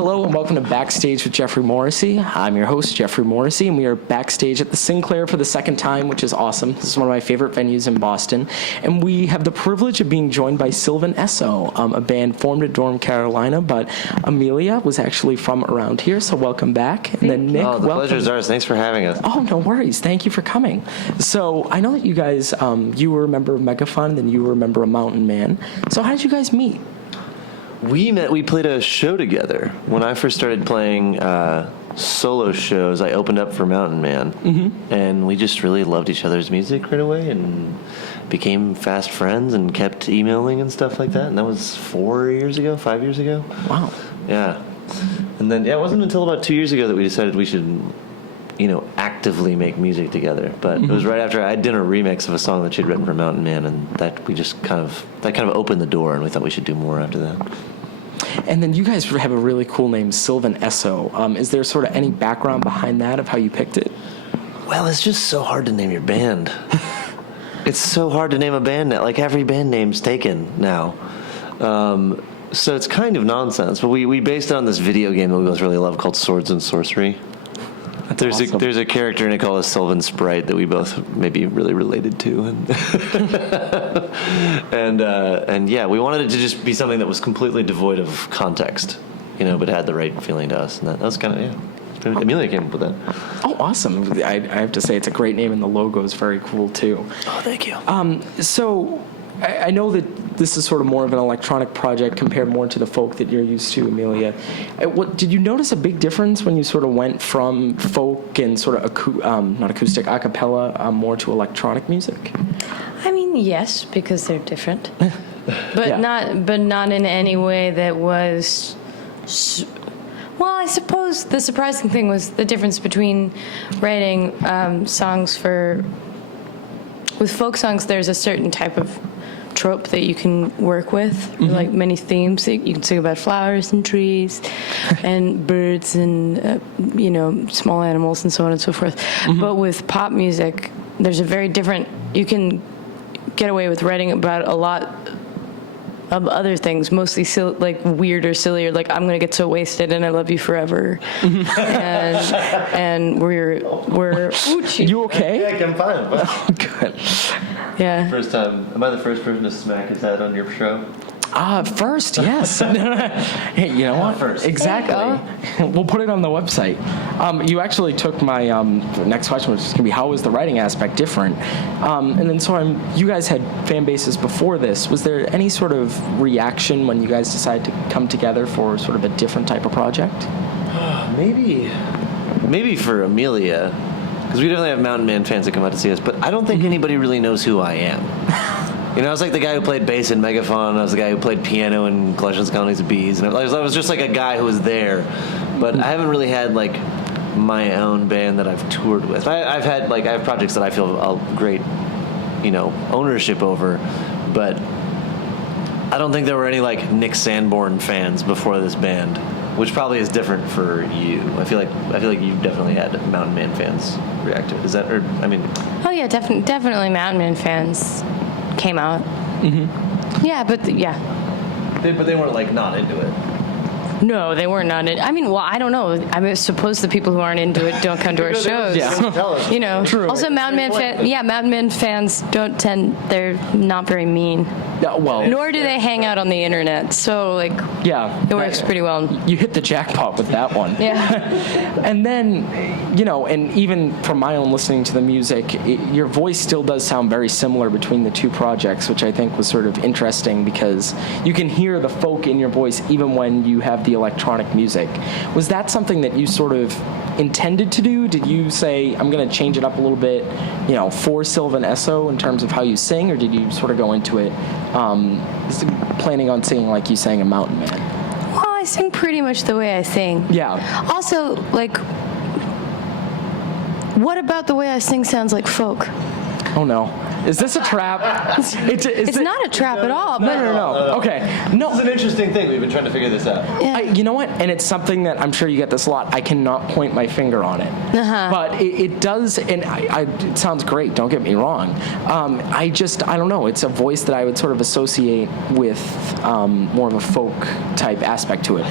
Hello and welcome to Backstage with Geoffrey Morrissey. I'm your host, Geoffrey Morrissey, and we are backstage at the Sinclair for the second time, which is awesome. This is one of my favorite venues in Boston. And we have the privilege of being joined by Sylvan Esso, a band formed in Durham, Carolina, but Amelia was actually from around here, so welcome back. And then Nick, the pleasure is ours. Thanks for having us. Oh, no worries. Thank you for coming. So I know that you guys, you were a member of Megafund and you were a member of Mountain Man. So how did you guys meet? We played a show together. When I first started playing solo shows, I opened up for Mountain Man, and we just really loved each other's music right away and became fast friends and kept emailing and stuff like that. And that was 5 years ago. Wow. Yeah. And then, it wasn't until about 2 years ago that we decided we should, actively make music together. But it was right after I did a remix of a song that she'd written for Mountain Man, and that kind of opened the door, and we thought we should do more after that. And then you guys have a really cool name, Sylvan Esso. Is there sort of any background behind that of how you picked it? Well, it's just so hard to name your band. It's so hard to name a band now. Like, every band name's taken now. So it's kind of nonsense. But we based it on this video game that we both really love called Swords and Sorcery. There's a character in it called a Sylvan Sprite that we both maybe really related to, and yeah, we wanted it to just be something that was completely devoid of context, but had the right feeling to us, and that was kind of Amelia came up with that. Oh, awesome! I have to say it's a great name, and the logo is very cool too. Oh, thank you. So I know that this is sort of more of an electronic project compared more to the folk that you're used to, Amelia. Did you notice a big difference when you sort of went from folk and sort of not acoustic, a cappella, more to electronic music? I mean, yes, because they're different, but not in any way that was. Well, I suppose the surprising thing was the difference between writing songs with folk songs. There's a certain type of trope that you can work with, like many themes. You can sing about flowers and trees and birds and small animals and so on and so forth. But with pop music, there's a very different. You can get away with writing about a lot of other things, mostly like weird or silly, or like I'm gonna get so wasted and I love you forever, and we're. You okay? Yeah, I'm fine. Oh, good. Yeah. First time. Am I the first person to smack his head on your show? First, yes. Hey, you know what? First. Exactly. We'll put it on the website. You actually took my next question, which is going to be, how was the writing aspect different? And then you guys had fan bases before this. Was there any sort of reaction when you guys decided to come together for sort of a different type of project? Maybe for Amelia, because we definitely have Mountain Man fans that come out to see us, but I don't think anybody really knows who I am. I was like the guy who played bass in Megaphone. I was the guy who played piano in Collections, Colonies, and Bees. And I was just like a guy who was there. But I haven't really had, like, my own band that I've toured with. I have projects that I feel a great, ownership over. But I don't think there were any, like, Nick Sanborn fans before this band, which probably is different for you. I feel like you definitely had Mountain Man fans react to it. Is that, or, I mean... Oh, yeah, definitely Mountain Man fans came out. Yeah, but But they weren't, like, not into it. No, they were not. I mean, well, I don't know. I suppose the people who aren't into it don't come to our shows. Yeah. True. Also, Mountain Man fans don't they're not very mean. Well, nor do they hang out on the internet. So, like, it works pretty well. You hit the jackpot with that one. Yeah. And then, and even from my own listening to the music, your voice still does sound very similar between the two projects, which I think was sort of interesting because you can hear the folk in your voice even when you have the electronic music. Was that something that you sort of intended to do? Did you say, I'm going to change it up a little bit, for Sylvan Esso in terms of how you sing, or did you sort of go into it planning on singing like you sang in Mountain Man? Well, I sing pretty much the way I sing. Yeah. Also, like, what about the way I sing sounds like folk? Oh, no. Is this a trap? It's not a trap at all. But No. Okay. No. It's an interesting thing. We've been trying to figure this out. You know what? And it's something that I'm sure you get this a lot. I cannot point my finger on it. But it does, and it sounds great, don't get me wrong. I don't know. It's a voice that I would sort of associate with more of a folk type aspect to it.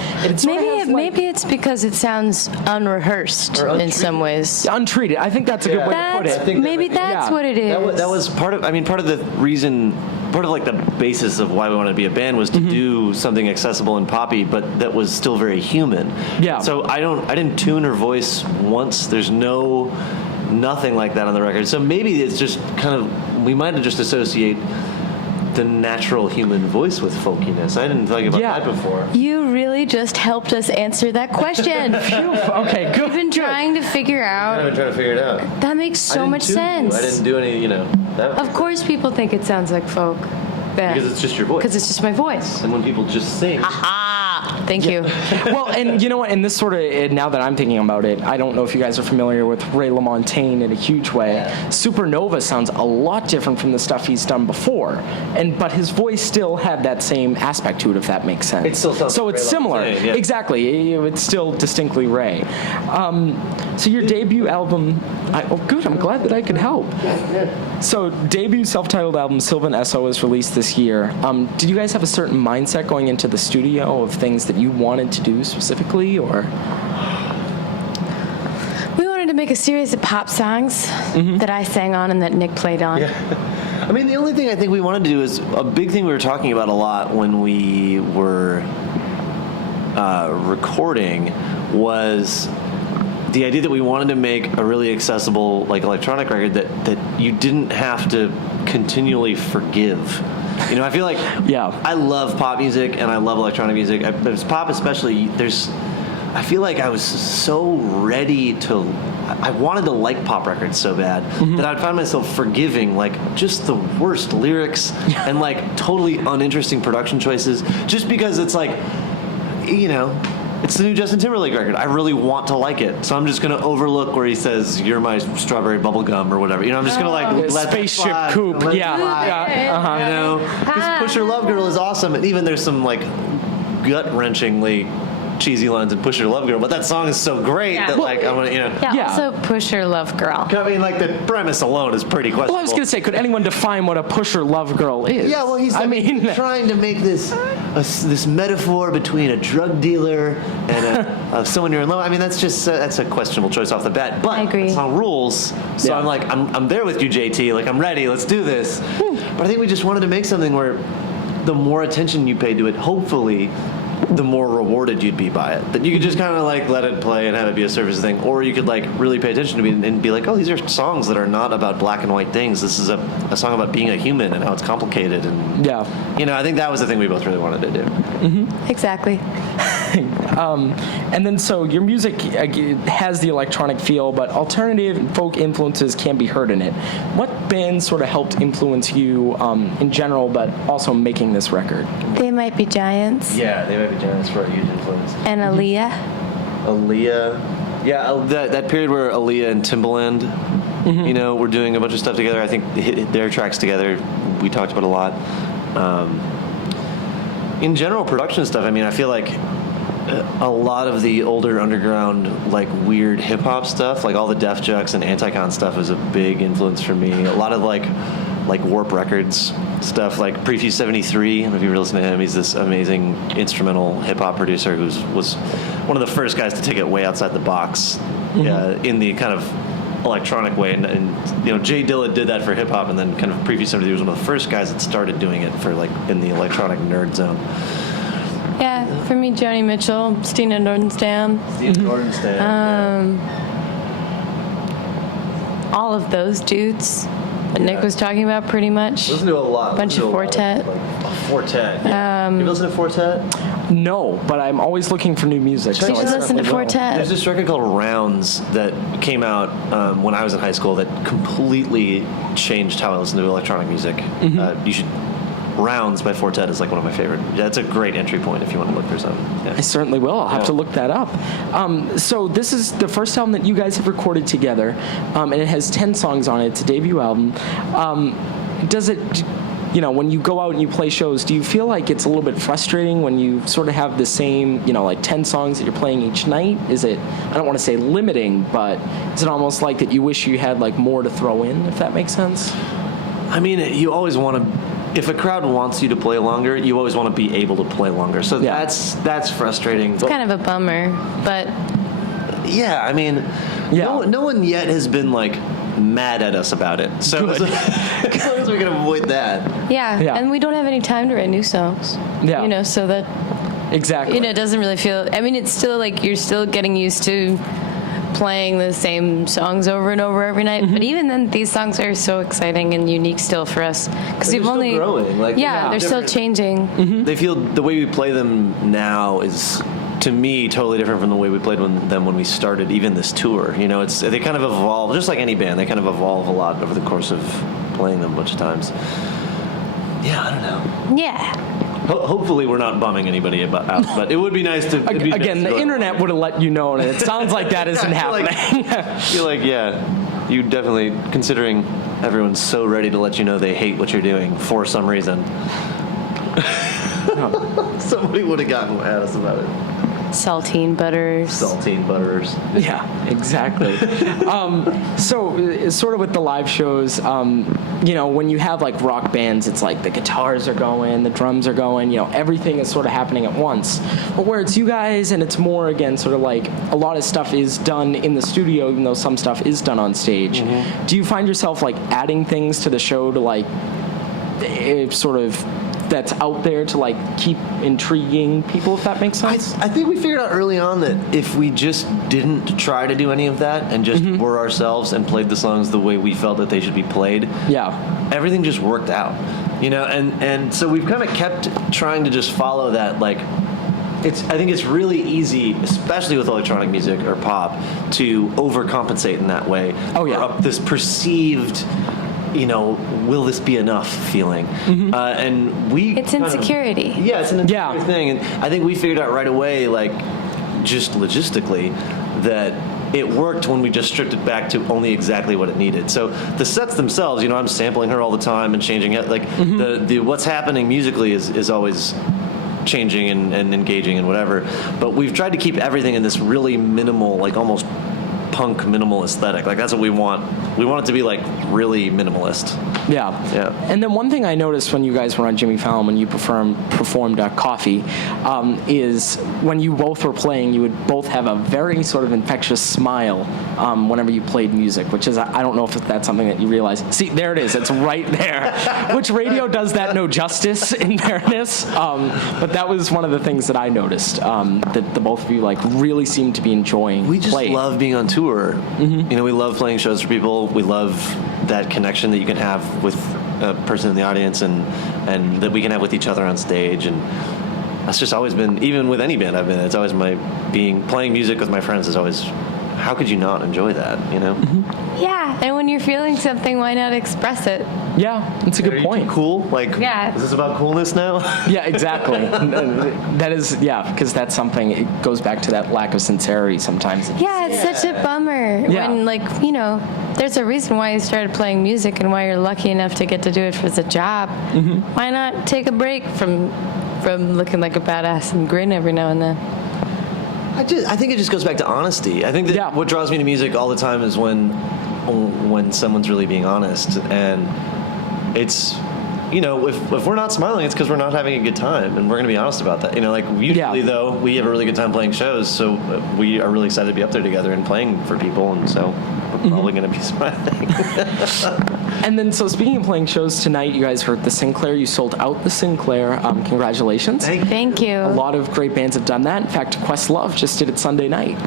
Maybe it's because it sounds unrehearsed in some ways. Untreated. I think that's a good way to put it. Maybe that's what it is. That was part of the reason, part of like the basis of why we wanted to be a band was to do something accessible and poppy, but that was still very human. Yeah. So I didn't tune her voice once. There's nothing like that on the record. So maybe it's just kind of, we might have just associate the natural human voice with folkiness. I didn't think about that before. You really just helped us answer that question. Okay, good. We've been trying to figure I've out. been trying to figure it out. That makes so much sense. I didn't do any, Of course, people think it sounds like folk. Because it's just your voice. Because it's just my voice. And when people just sing. Thank you. Well, and you know what? And this sort of, now that I'm thinking about it, I don't know if you guys are familiar with Ray LaMontagne in a huge way. Yeah. Supernova sounds a lot different from the stuff he's done before, but his voice still had that same aspect to it, if that makes sense. It still sounds so like it's Ray similar. LaMontagne, yeah. Exactly. It's still distinctly Ray. So your debut album, good. I'm glad that I could help. So debut self-titled album Sylvan Esso was released this year. Did you guys have a certain mindset going into the studio of things that you wanted to do specifically, or? We wanted to make a series of pop songs that I sang on and that Nick played on. Yeah. I mean, the only thing I think we wanted to do is a big thing we were talking about a lot when we were recording was the idea that we wanted to make a really accessible, like, electronic record that you didn't have to continually forgive. I feel like I love pop music and I love electronic music. There's pop especially. I feel like I was so ready to. I wanted to like pop records so bad that I'd find myself forgiving like just the worst lyrics and like totally uninteresting production choices, just because it's like, it's the new Justin Timberlake record. I really want to like it, so I'm just gonna overlook where he says "You're my strawberry bubblegum" or whatever. I'm just gonna like let Spaceship that slide, Coupe. let it Yeah. slide, because Push Your Love Girl is awesome, and even there's some like gut-wrenchingly cheesy lines in Push Your Love Girl, but that song is so great that like I'm gonna Yeah, also Push Your Love Girl. I mean, like the premise alone is pretty questionable. Well, I was going to say, could anyone define what a pusher love girl is? Yeah, well, he's trying to make this metaphor between a drug dealer and someone you're in love. I mean, that's just that's a questionable choice off the bat. But I agree. The song rules, so I'm like, I'm there with you, JT. Like, I'm ready. Let's do this. But I think we just wanted to make something where the more attention you pay to it, hopefully, the more rewarded you'd be by it. That you could just kind of like let it play and have it be a service thing, or you could like really pay attention to it and be like, oh, these are songs that are not about black and white things. This is a song about being a human and how it's complicated. And I think that was the thing we both really wanted to do. Mm-hmm. Exactly. And then so your music has the electronic feel, but alternative and folk influences can be heard in it. What bands sort of helped influence you in general, but also making this record? They Might Be Giants. Yeah, They Might Be Giants were a huge influence. And Aaliyah. Yeah, that period where Aaliyah and Timbaland, were doing a bunch of stuff together. I think they hit their tracks together. We talked about a lot. In general, production stuff. I mean, I feel like a lot of the older underground, like weird hip hop stuff, like all the Def Jux and Anticon stuff, is a big influence for me. A lot of like Warp Records stuff, like Prefuse 73. I don't know if you ever listened to him. He's this amazing instrumental hip hop producer who was one of the first guys to take it way outside the box in the kind of electronic way. And Jay Dilla did that for hip hop, and then kind of Prefuse 73 was one of the first guys that started doing it for like in the electronic nerd zone. Yeah, for me, Joni Mitchell, Stina Nordenstam. All of those dudes that Nick was talking about, pretty much. Listen to a lot. Bunch of Fortet. Fortet. Yeah. You listen to Fortet? No, but I'm always looking for new music. You should listen to Fortet. There's this record called Rounds that came out when I was in high school that completely changed how I listen to electronic music. You should. Rounds by Fortet is like one of my favorite. That's a great entry point if you want to look for something. Yeah. I certainly will. I'll have to look that up. So this is the first album that you guys have recorded together, and it has 10 songs on it. It's a debut album. does it, when you go out and you play shows, do you feel like it's a little bit frustrating when you sort of have the same, like 10 songs that you're playing each night? Is it, I don't want to say limiting, but is it almost like that you wish you had like more to throw in, if that makes sense? I mean, you always want to. If a crowd wants you to play longer, you always want to be able to play longer. So that's frustrating. It's kind of a bummer, but yeah, I mean, no one yet has been like mad at us about it. So as long as we can avoid that. Yeah, and we don't have any time to write new songs. Yeah, so that exactly. It doesn't really feel. I mean, it's still like you're still getting used to playing the same songs over and over every night, but even then, these songs are so exciting and unique still for us because we've only growing. They're still changing. They feel the way we play them now is, to me, totally different from the way we played them when we started even this tour. They kind of evolve, just like any band. They kind of evolve a lot over the course of playing them a bunch of times. Yeah, I don't know. Yeah. Hopefully we're not bumming anybody out, but it would be nice to... Again, the internet would have let you know, and it sounds like that isn't happening. I feel like, you definitely, considering everyone's so ready to let you know they hate what you're doing for some reason. Somebody would have gotten at us about it. Saltine butters. Yeah, exactly. So sort of with the live shows, when you have like rock bands, it's like the guitars are going, the drums are going, everything is sort of happening at once. But where it's you guys and it's more, again, sort of like a lot of stuff is done in the studio, even though some stuff is done on stage. Mm-hmm. Do you find yourself like adding things to the show to like sort of that's out there to like keep intriguing people, if that makes sense? I think we figured out early on that if we just didn't try to do any of that and just were ourselves and played the songs the way we felt that they should be played, everything just worked out, and so we've kind of kept trying to just follow that. Like, I think it's really easy, especially with electronic music or pop, to overcompensate in that way. Oh yeah, or this perceived, will this be enough feeling? And it's insecurity. It's an insecurity thing. And I think we figured out right away, like, just logistically, that it worked when we just stripped it back to only exactly what it needed. So the sets themselves, I'm sampling her all the time and changing it. Like, the what's happening musically is always changing and engaging and whatever. But we've tried to keep everything in this really minimal, like almost punk minimal aesthetic. Like, that's what we want. We want it to be like really minimalist. Yeah. And then one thing I noticed when you guys were on Jimmy Fallon, when you performed Coffee, is when you both were playing, you would both have a very sort of infectious smile whenever you played music, which is, I don't know if that's something that you realize. See, there it is. It's right there. Which radio does that no justice, in fairness. But that was one of the things that I noticed, that the both of you like really seemed to be enjoying. We just love being on tour. We love playing shows for people. We love that connection that you can have with a person in the audience and that we can have with each other on stage. And that's just always been, even with any band I've been in, it's always playing music with my friends is always, how could you not enjoy that, Yeah, and when you're feeling something, why not express it? Yeah, that's a good point. Cool? Like, is this about coolness now? Yeah, exactly. That is, because that's something, it goes back to that lack of sincerity sometimes. It's such a bummer when, like, there's a reason why you started playing music and why you're lucky enough to get to do it as a job. Why not take a break from looking like a badass and grin every now and then? I think it just goes back to honesty. I think that what draws me to music all the time is when someone's really being honest, and it's, if we're not smiling, it's because we're not having a good time, and we're going to be honest about that. Like, usually though, we have a really good time playing shows, so we are really excited to be up there together and playing for people, and so we're probably going to be smiling. And then, so speaking of playing shows tonight, you guys heard the Sinclair. You sold out the Sinclair. Congratulations. Thank you. A lot of great bands have done that. In fact, Questlove just did it Sunday night.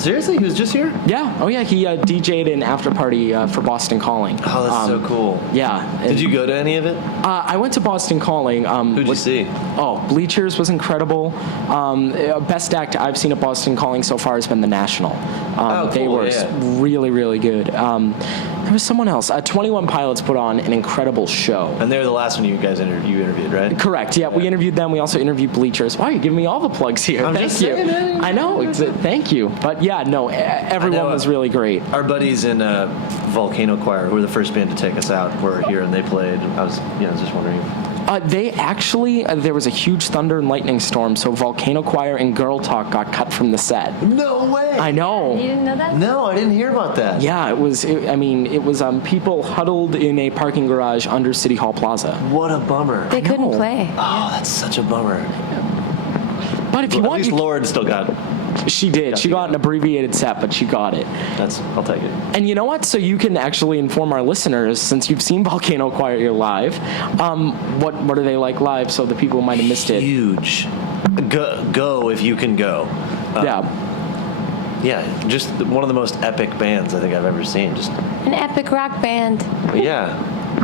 Seriously? He was just here? Yeah. Oh, yeah. He DJ'd an after party for Boston Calling. Oh, that's so cool. Yeah. Did you go to any of it? I went to Boston Calling. Who'd you see? Oh, Bleachers was incredible. Best act I've seen at Boston Calling so far has been The National. Cool. They were really, really good. There was someone else. 21 Pilots put on an incredible show. And they're the last one you guys interviewed, right? Correct. Yeah, we interviewed them. We also interviewed Bleachers. Wow, you're giving me all the plugs here. I'm Thank just you. saying, man. I know. Thank you. But yeah, no, everyone was really great. Our buddies in Volcano Choir, who were the first band to take us out, were here and they played. I was just wondering. They actually, there was a huge thunder and lightning storm, so Volcano Choir and Girl Talk got cut from the set. No way. I know. You didn't know that? No, I didn't hear about that. Yeah, it was people huddled in a parking garage under City Hall Plaza. What a bummer. They couldn't know. play. Oh, that's such a bummer. But if you At want, least Lord still got. she did. She got an abbreviated set, but she got it. I'll take it. And you know what? So you can actually inform our listeners, since you've seen Volcano Choir live, what are they like live? So the people who might have missed it. Huge. Go if you can go. Yeah, just one of the most epic bands I think I've ever seen. Just An epic rock band yeah.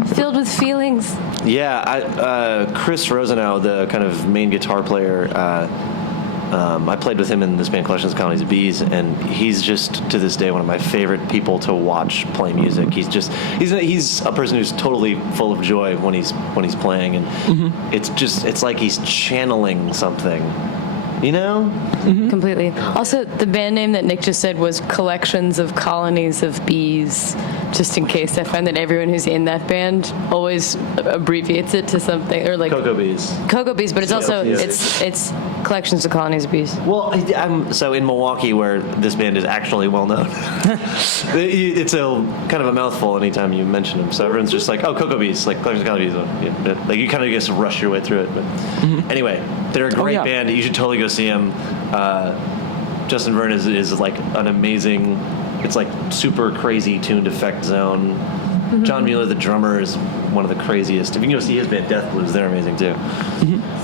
filled with feelings. Yeah, Chris Rosenau, the kind of main guitar player, I played with him in this band Collections, Colonies, and Bees, and he's just to this day one of my favorite people to watch play music. He's a person who's totally full of joy when he's playing, and it's like he's channeling something. You know? Completely. Also, the band name that Nick just said was Collections of Colonies of Bees, just in case. I find that everyone who's in that band always abbreviates it to something, or like Cocoa Bees. Cocoa Bees, but it's also, Yeah. it's Collections of Colonies of Bees. Well, I'm so in Milwaukee, where this band is actually well known. It's a kind of a mouthful anytime you mention them. So everyone's just like, "Oh, Cocoa Bees," like Collections of Colonies of Bees. Like you kind of just rush your way through it. But anyway, they're a great band. You should totally go see them. Justin Verne is like an amazing. It's like super crazy tuned effect zone. John Mueller, the drummer, is one of the craziest. If you can go see his band Death Blues, they're amazing too.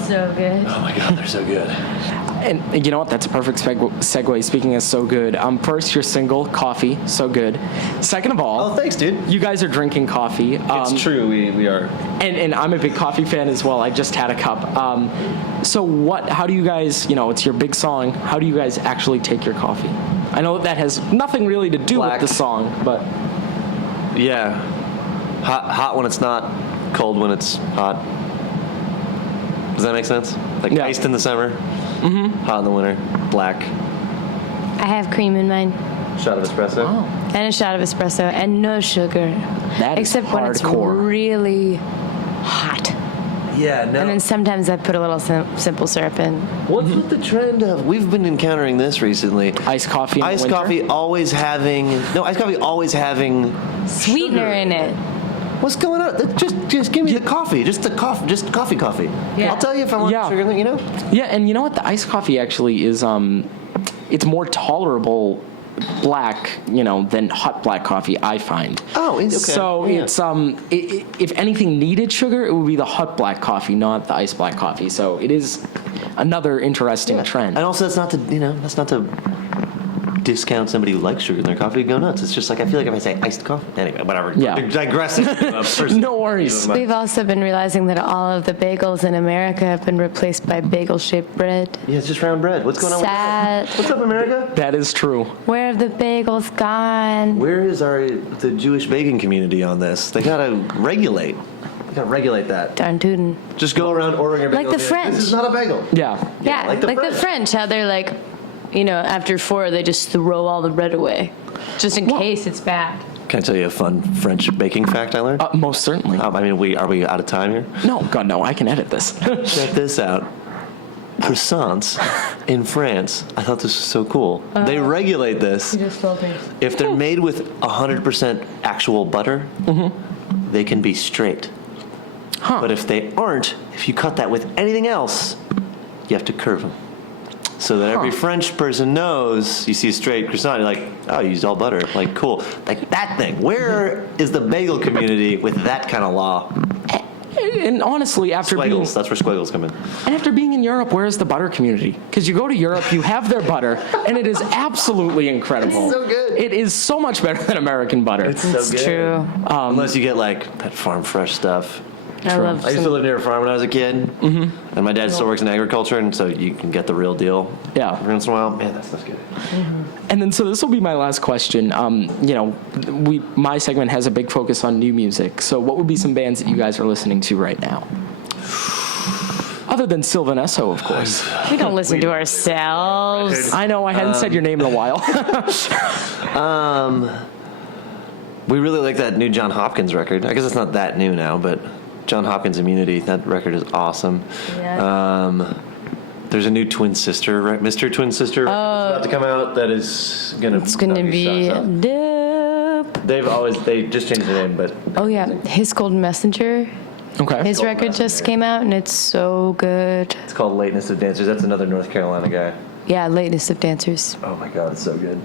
So good. Oh my God, they're so good. And you know what? That's a perfect segue. Speaking of so good, first, your single, Coffee, so good. Second of all, Oh, thanks, dude. you guys are drinking coffee. It's true, we are. And I'm a big coffee fan as well. I just had a cup. So how do you guys, it's your big song, how do you guys actually take your coffee? I know that has nothing really to do Black. with the song, but... Yeah. Hot when it's not, cold when it's hot. Does that make sense? Like iced in the summer, hot in the winter, black. I have cream in mine, Shot of espresso. Oh. and a shot of espresso, and no sugar. That is Except when it's hardcore. really hot. Yeah, no. And then sometimes I put a little simple syrup in. What's with the trend of? We've been encountering this recently. Iced coffee in the Iced winter? coffee always having Sweetener sugar in it. What's going on? Just give me the coffee. Just coffee. Yeah. I'll tell you if I want sugar. You know. Yeah, and you know what? The iced coffee actually is, it's more tolerable black, than hot black coffee, I find. Oh, okay. So Yeah. it's, if anything needed sugar, it would be the hot black coffee, not the iced black coffee. So it is another interesting trend. And also, that's not to discount somebody who likes sugar in their coffee. Go nuts. It's just like I feel like if I say iced coffee, anyway, whatever. Yeah. Digressing. No worries. We've also been realizing that all of the bagels in America have been replaced by bagel-shaped bread. Yeah, it's just round bread. What's going on Sad. with that? What's up, America? That is true. Where have the bagels gone? Where is the Jewish baking community on this? They gotta regulate. They gotta regulate that. Darn tootin'. Just go around ordering a bagel. Like the French. This is not a bagel. Yeah. Yeah, like like the the French, how they're like, after 4, they just throw all the bread away, just in case it's bad. Can I tell you a fun French baking fact I learned? Most certainly. I mean, are we out of time here? No, God, no. I can edit this. Check this out. Croissants in France. I thought this was so cool. They regulate this. just told me. If they're made with 100% actual butter, they can be straight. Huh. But if they aren't, if you cut that with anything else, you have to curve them. So that every French person knows, you see a straight croissant, you're like, oh, you used all butter. Like, cool. Like that thing. Where is the bagel community with that kind of law? And honestly, after Squiggles. That's where squiggles come in. being in Europe, where is the butter community? Because you go to Europe, you have their butter, and it is absolutely incredible. It's so good. It is so much better than American butter. So It's good. true. Unless you get like that farm fresh stuff. I love I used to live near a farm when I was a kid, and my dad still works in agriculture, and so you can get the real deal. Yeah. Every once in a while, man, that stuff's good. And then, so this will be my last question. My segment has a big focus on new music. So what would be some bands that you guys are listening to right now? Other than Sylvan Esso, of course. We don't listen to ourselves. I know, I hadn't said your name in a while. We really like that new John Hopkins record. I guess it's not that new now, but John Hopkins Immunity, that record is awesome. Yeah. There's a new Twin Sister, right? Mr. Twin Sister that's about to come out that is going to It's going to be dope. They just changed the name, but Oh, yeah. His Golden Messenger. Okay. His record just came out, and it's so good. it's called Lateness of Dancers. That's another North Carolina guy. Yeah, Latest of Dancers. Oh my God, it's so good.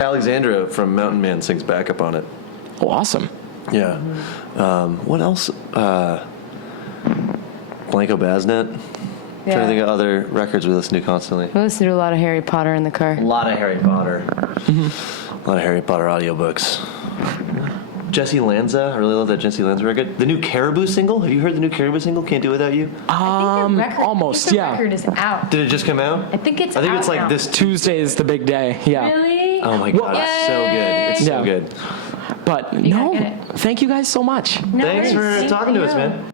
Alexandra from Mountain Man sings backup on it. Oh, awesome. Yeah. What else? Blanco Basnet. Trying to think of other records we listen to constantly. We listen to a lot of Harry Potter in the car. A lot of Harry Potter. A lot of Harry Potter audiobooks. Jesse Lanza. I really love that Jesse Lanza record. The new Caribou single. Have you heard the new Caribou single? Can't Do Without You. Almost, yeah. The record is out. Did it just come out? I think it's I think out it's like now. this Tuesday is the big day. Yeah. Really? Oh my God, it's so good. It's so Yeah. good. But gotta get it. thank you guys so much. No Thanks worries. for talking to us, man.